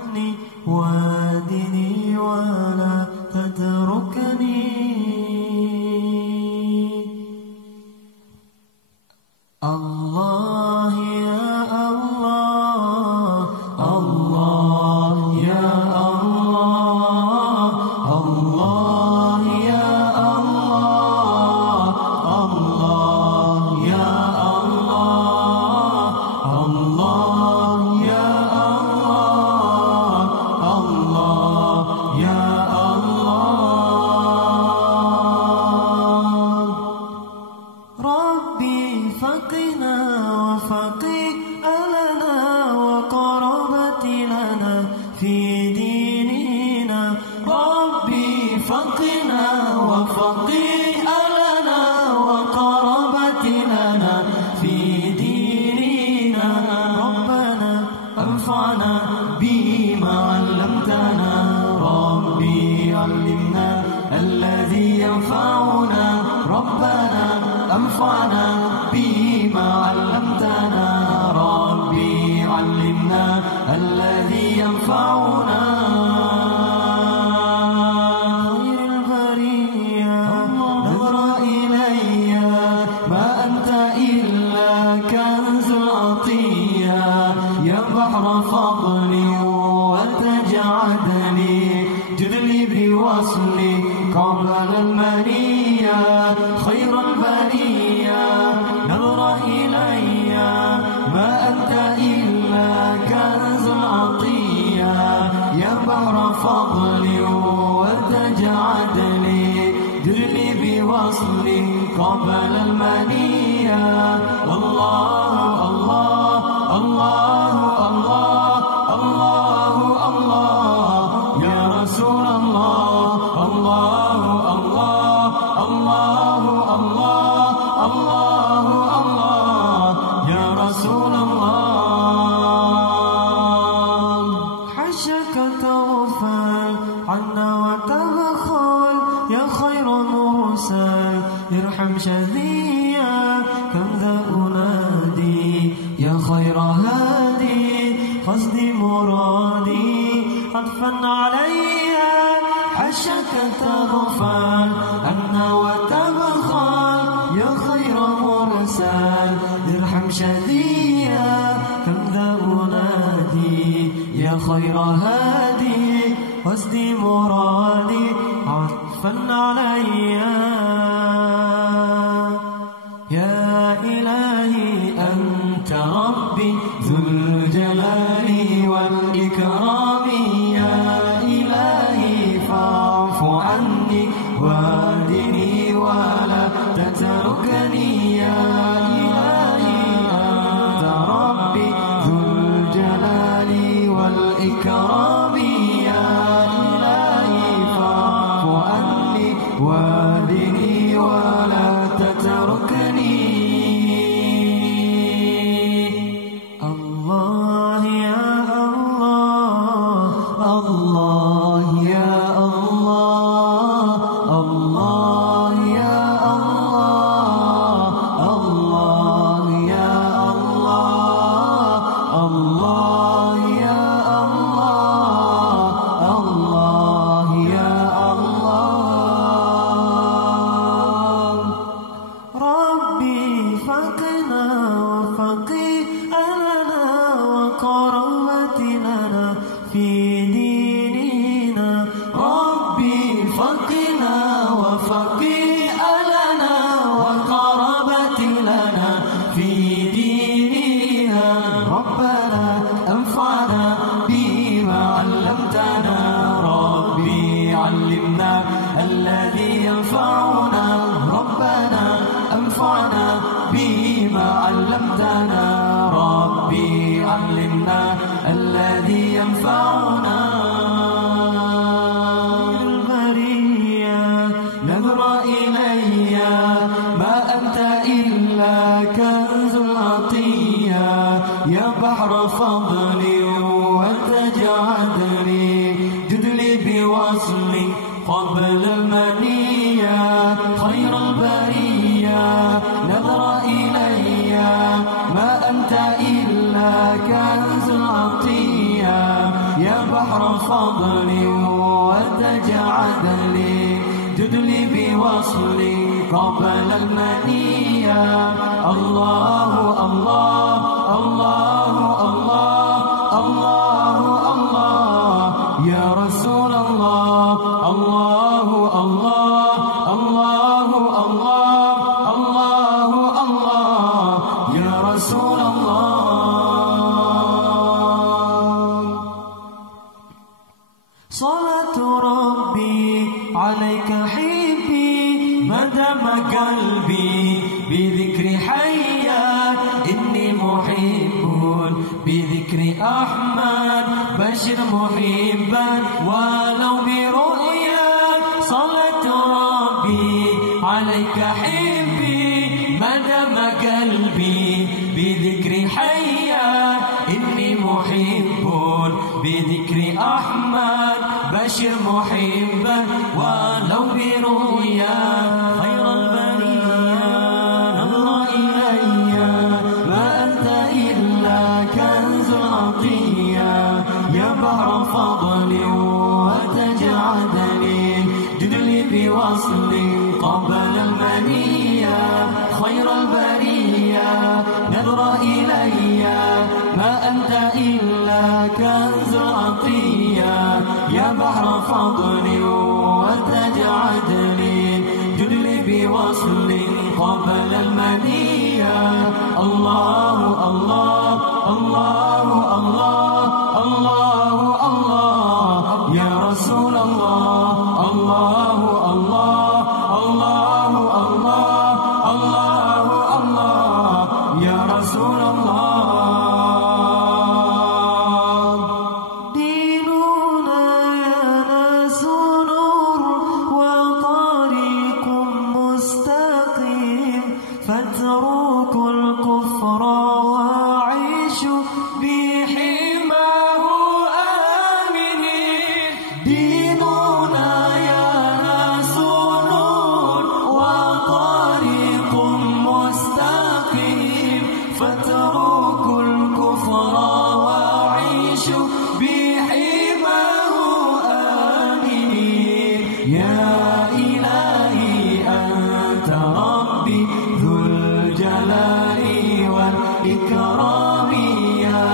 عني وادني ولا تتركني. الله يا الله، الله يا الله، الله يا الله، الله يا الله، الله يا الله، الله يا الله. ربي فقنا وفقي أهلنا وقرابتي لنا في ديننا. ربي فقنا وفقي أهلنا وقرابتي لنا في ديننا. ربنا انفعنا بما علمتنا. ربي علمنا الذي ينفعنا. ربنا انفعنا بما علمتنا. ربي علمنا الذي ينفعنا. خير البرية نظر إلي ما أنت إلا كنز العطية. يا بحر فضلي وتجعدني جدلي بوصلي قبل المنية. خير البرية نظر إلي ما أنت إلا كنز العطية. يا بحر فضلي وتجعدني جدلي بوصلي قبل المنية. الله الله الله الله الله الله يا رسول الله. الله الله الله الله الله الله يا رسول الله. حشك تغفل عنا وتبخل يا خير مرسل ارحم شذيا. كم ذا أنادي يا خير هادي قصدي مرادي عطفا علي. حشك تغفل عنا وتبخل يا خير مرسل ارحم شذيا. كم ذا أنادي يا خير هادي قصدي مرادي عطفا علي. يا إلهي أنت ربي ذو الجلال والإكرام. يا إلهي فاعف عني وادني ولا تتركني. يا إلهي أنت ربي ذو الجلال والإكرام. يا إلهي فاعف عني وادني ولا تتركني. الله يا الله، الله يا الله، الله يا الله، الله يا الله، الله يا الله، الله يا الله. ربي فقنا وفقي أهلنا وقرابتي لنا في ديننا. ربي فقنا وفقي أهلنا وقرابتي لنا في ديننا. ربنا انفعنا بما علمتنا. ربي علمنا الذي ينفعنا. ربنا انفعنا بما علمتنا. ربي علمنا الذي ينفعنا. البرية نظر إلي ما أنت إلا كنز العطية. يا بحر فضلي وتجعدني جدلي بوصلي قبل المنية. بحر فضل وتجعد لي تدلي بوصلي قبل المنية. الله الله الله الله الله الله يا رسول الله. الله الله الله الله الله الله يا رسول الله. صلاة ربي عليك حبي ما دام قلبي بذكر حيا. إني محب بذكر أحمد بشر محبا ولو برؤيا. صلاة ربي عليك حبي ما دام قلبي بذكر حيا. إني محب بذكر أحمد بشر محبا ولو برؤيا. خير البرية نظر إلي ما أنت إلا كنز العطية. يا بحر فضل وتجعد لي تدلي بوصل قبل المنية. خير البرية نظر إلي ما أنت إلا كنز العطية. يا بحر فضل وتجعد لي تدلي بوصل قبل المنية. الله الله الله الله الله الله يا رسول الله. الله الله الله الله الله الله يا رسول الله. ديننا يا ناس نور وطريق مستقيم فاتركوا الكفر وعيشوا بحماه آمنين. ديننا يا ناس نور وطريق مستقيم فاتركوا الكفر وعيشوا بحماه آمنين. يا إلهي أنت ربي ذو الجلال والإكرام. يا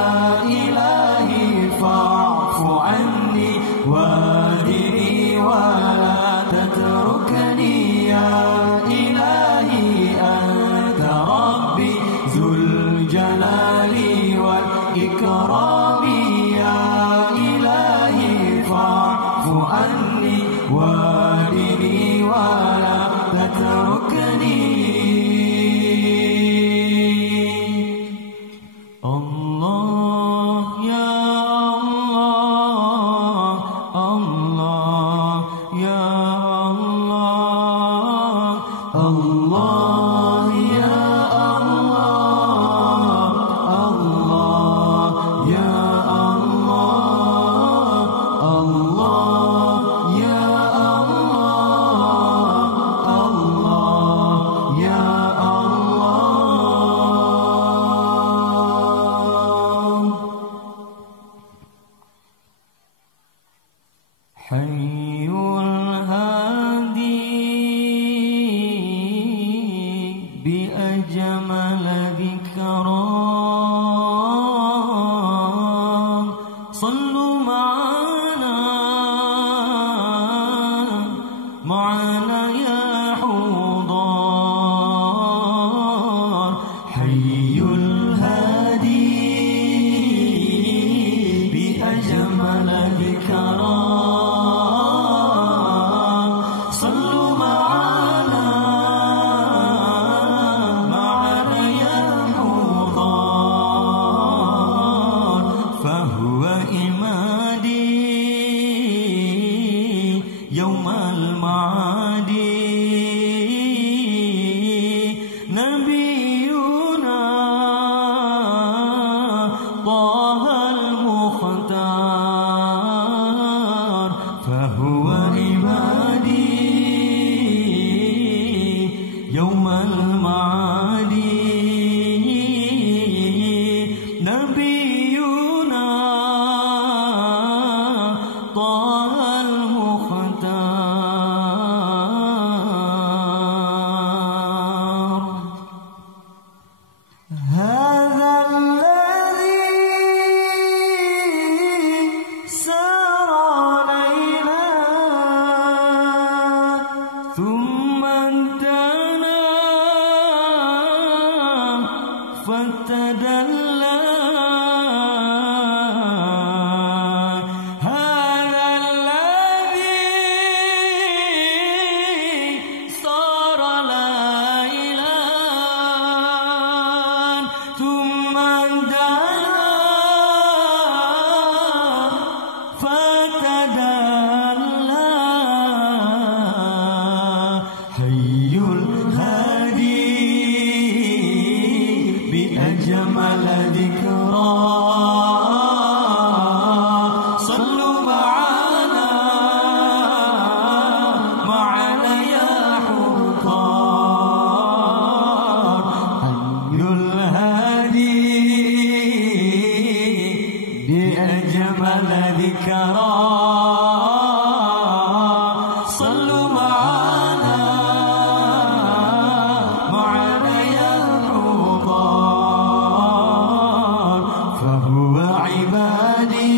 إلهي فاعف عني واهدني ولا تتركني. يا إلهي أنت ربي ذو الجلال والإكرام. يا إلهي فاعف عني واهدني ولا تتركني. الله يا الله الله يا الله الله يا الله الله يا الله الله يا الله الله يا الله. حي الهادي بأجمل ذكرى. صلوا معنا يا حضار. حي الهادي بأجمل ذكرى. صلوا معنا يا حضار. فهو إمادي ذكرى صلوا معنا يا حضار فهو عبادي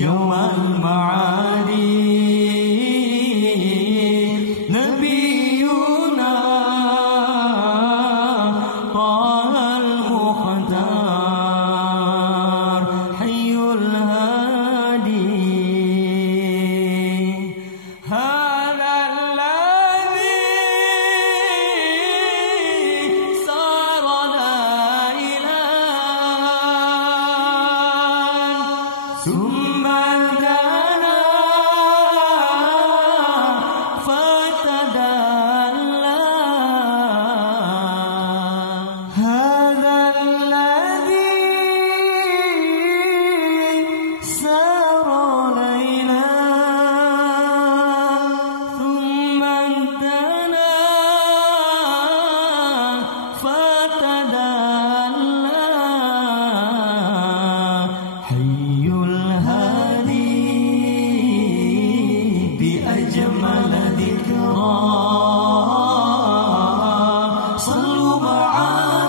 يوم المعادي نبينا طه المختار حي الهادي هذا الذي صار ليلا ثم دنا فتدلى هذا الذي سار ليلا ثم دنا فتدلى حي الهادي بأجمل ذكرى صلوا معنا